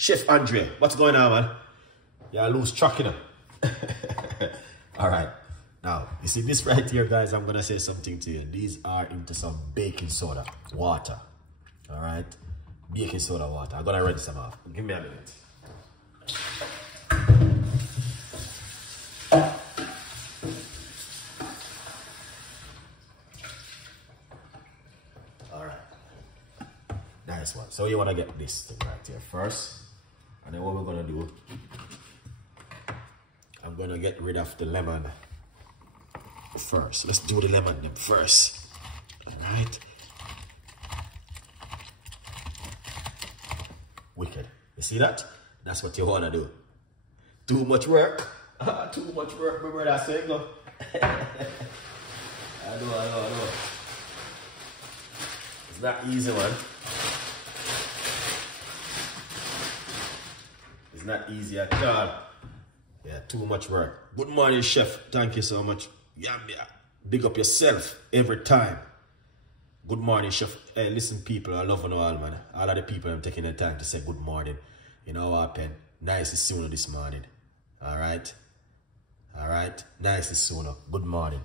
Chef Andre, what's going on, man? Yeah, I lose track, you know. All right. Now, you see this right here, guys, I'm going to say something to you. These are into some baking soda water. All right? Baking soda water. I'm going to rinse them off. Give me a minute. All right. Nice one. So you want to get this thing right here first. And then what we're going to do, I'm going to get rid of the lemon first. Let's do the lemon then first. All right. Wicked. You see that? That's what you want to do. Too much work. Too much work, my brother. So you go. I know. It's not easy, man. It's not easy at all. Yeah, too much work. Good morning, chef. Thank you so much. Yeah. Big up yourself every time. Good morning, chef. Hey, listen, people, I love you all, man. All of the people I'm taking the time to say good morning. You know what happened? Nice to see you this morning. All right? Nice to see you. Good morning.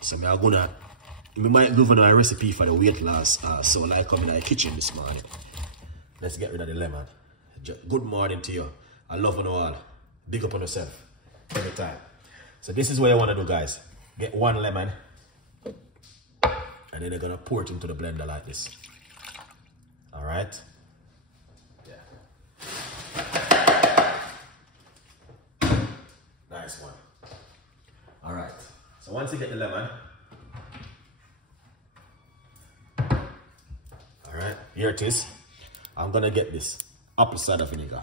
So I might give you a recipe for the weight loss. So I come in the kitchen this morning. Let's get rid of the lemon. Good morning to you. I love you all. Big up on yourself every time. So this is what I want to do, guys. Get one lemon. And then they're going to pour it into the blender like this. All right? Yeah. Nice one. All right. So once you get the lemon. All right. Here it is. I'm going to get this apple cider vinegar.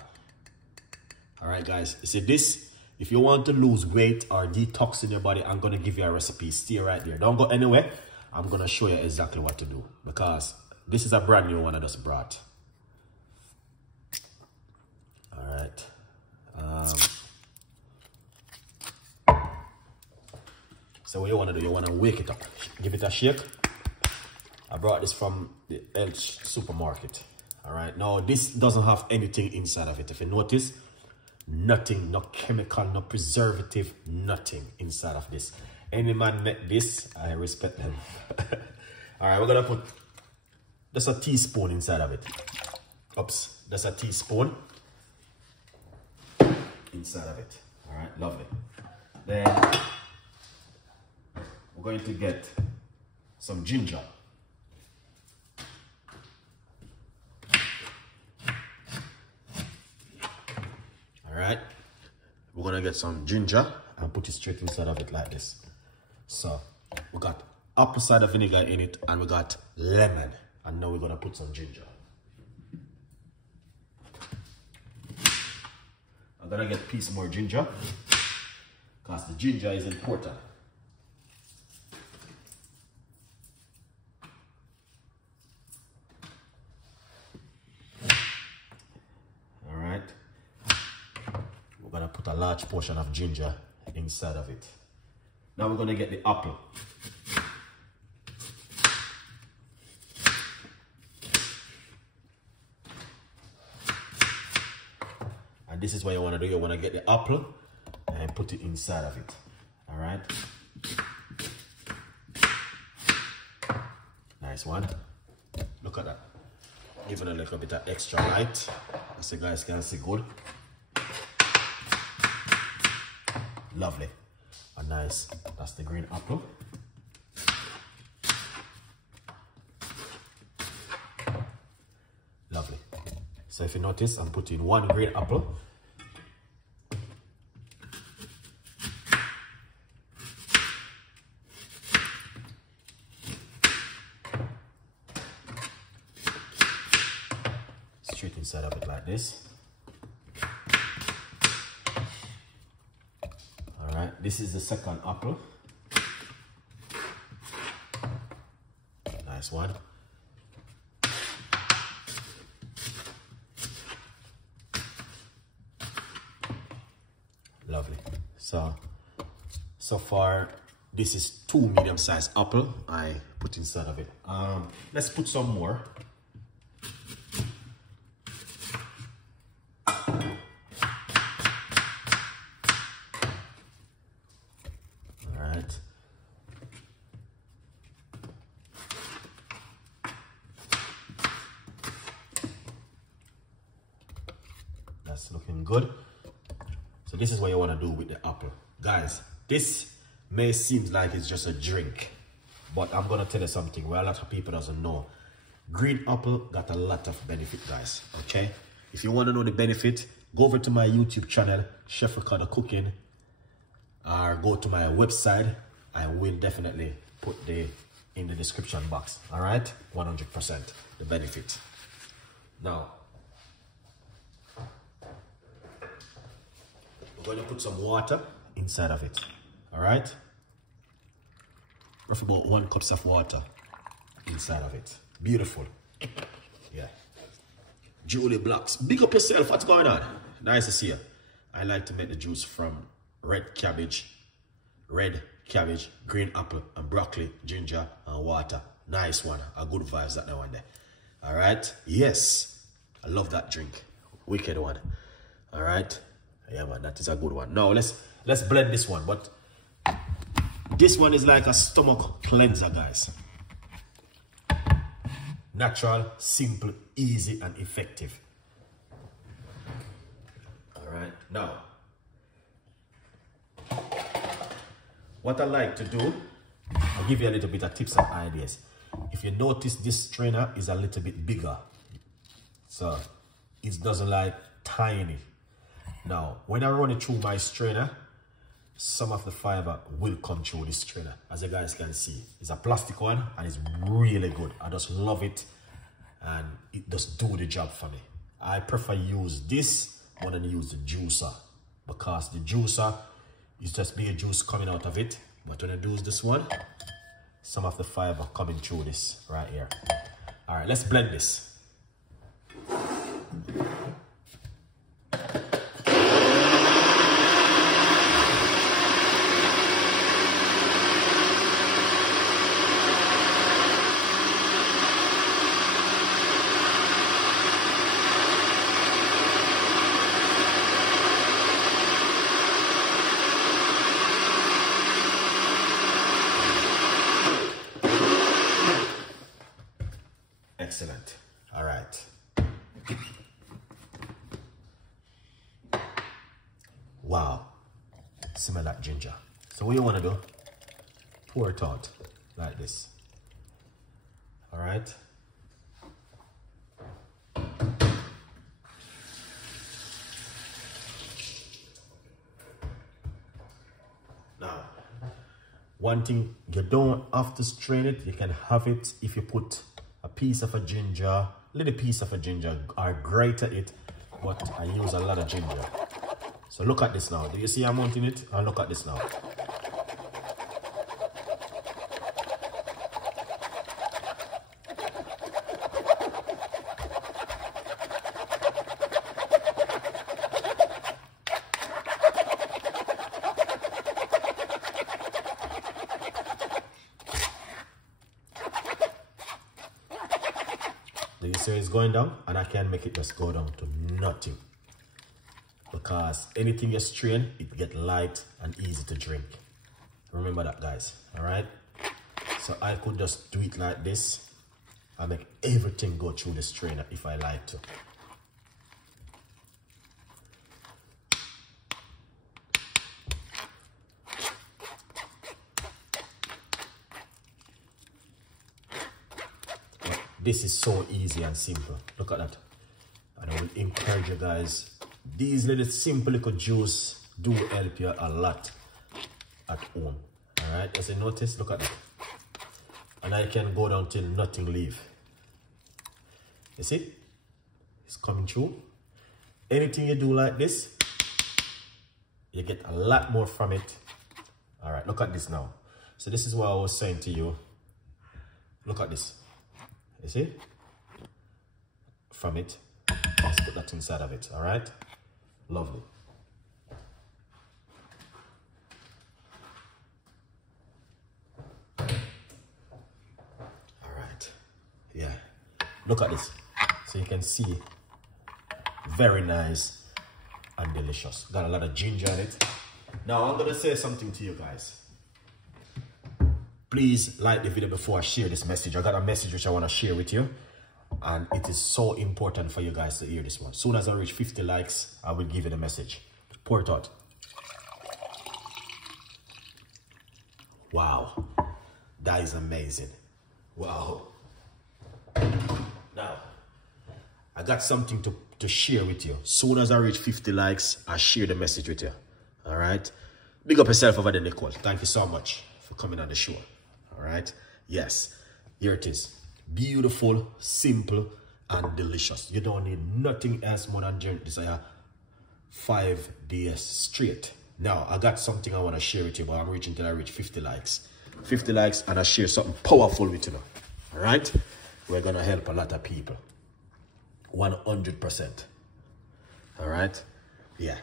All right, guys. You see this? If you want to lose weight or detox in your body, I'm going to give you a recipe. Stay right there. Don't go anywhere. I'm going to show you exactly what to do because this is a brand new one I just brought. All right. So what you want to do, you want to wake it up. Give it a shake. I brought this from the Elch supermarket. All right. Now, this doesn't have anything inside of it. If you notice, nothing, no chemical, no preservative, nothing inside of this. Any man make this, I respect them. All right, we're gonna put just a teaspoon inside of it. Oops, just a teaspoon inside of it. All right, lovely. Then we're going to get some ginger. All right, we're gonna get some ginger and put it straight inside of it like this. So we got apple cider vinegar in it and we got lemon. And now we're gonna put some ginger. I'm gonna get a piece more ginger because the ginger is important. All right. We're gonna put a large portion of ginger inside of it. Now we're going to get the apple. And this is what you want to do. You want to get the apple and put it inside of it. All right. Nice one. Look at that. Giving a little bit of extra light. So you guys can see good. Lovely. Nice. That's the green apple. Lovely. So if you notice, I'm putting one green apple. Straight inside of it like this. This is the second apple. Nice one. Lovely. So far, this is 2 medium-sized apple I put inside of it. Let's put some more. That's looking good. So this is what you want to do with the apple. Guys, this may seem like it's just a drink, but I'm going to tell you something where a lot of people doesn't know. Green apple got a lot of benefit, guys, okay? If you want to know the benefit, go over to my YouTube channel, Chef Ricardo Cooking, or go to my website. I will definitely put in the description box, all right? 100% the benefit. Now, we're going to put some water inside of it, all right? Roughly about 1 cup of water inside of it. Beautiful. Yeah. Julie Blocks, big up yourself. What's going on? Nice to see you. I like to make the juice from red cabbage, green apple, and broccoli, ginger, and water. Nice one. A good vibes that one there. All right. Yes. I love that drink. Wicked one. All right. Yeah, man. That is a good one. Now let's blend this one. But this one is like a stomach cleanser, guys. Natural, simple, easy, and effective. All right. Now, what I like to do, I'll give you a little bit of tips and ideas. If you notice, this strainer is a little bit bigger, so it doesn't like tiny. Now, when I run it through my strainer, some of the fiber will come through this strainer. As you guys can see, it's a plastic one and it's really good. I just love it and it just do the job for me. I prefer use this more than use the juicer, because the juicer is just beer juice coming out of it. But when I use this one, some of the fiber coming through this right here. All right, let's blend this. Excellent. All right. Wow. Smell that ginger. So what you want to do, pour it out like this. All right. Now, one thing, you don't have to strain it. You can have it if you put a piece of a ginger, little piece of a ginger, or grate it, but I use a lot of ginger. So look at this now. Do you see I'm mounting it? And look at this now. Do you see it's going down? And I can make it just go down to nothing. Because anything you strain, it get light and easy to drink. Remember that, guys. All right? So I could just do it like this and make everything go through the strainer if I like to. This is so easy and simple. Look at that. And I will encourage you guys, these little simple little juice do help you a lot at home. All right, as you notice, look at that. And I can go down till nothing leave. You see? It's coming through. Anything you do like this, you get a lot more from it. All right, look at this now. So this is what I was saying to you. Look at this. You see? From it. Let's put that inside of it, all right? Lovely. All right. Yeah. Look at this. So you can see, very nice and delicious. Got a lot of ginger in it. Now I'm gonna say something to you guys. Please like the video before I share this message. I got a message which I want to share with you. And it is so important for you guys to hear this one. Soon as I reach 50 likes, I will give you the message. Pour it out. Wow. That is amazing. Wow. Now, I got something to share with you. Soon as I reach 50 likes, I share the message with you. All right? Big up yourself over there, Nicole. Thank you so much for coming on the show. All right? Yes. Here it is. Beautiful, simple, and delicious. You don't need nothing else more than drink this 5 days straight. Now, I got something I want to share with you, but I'm reaching till I reach 50 likes. 50 likes, and I share something powerful with you now. All right? We're going to help a lot of people. 100%. All right? Yeah.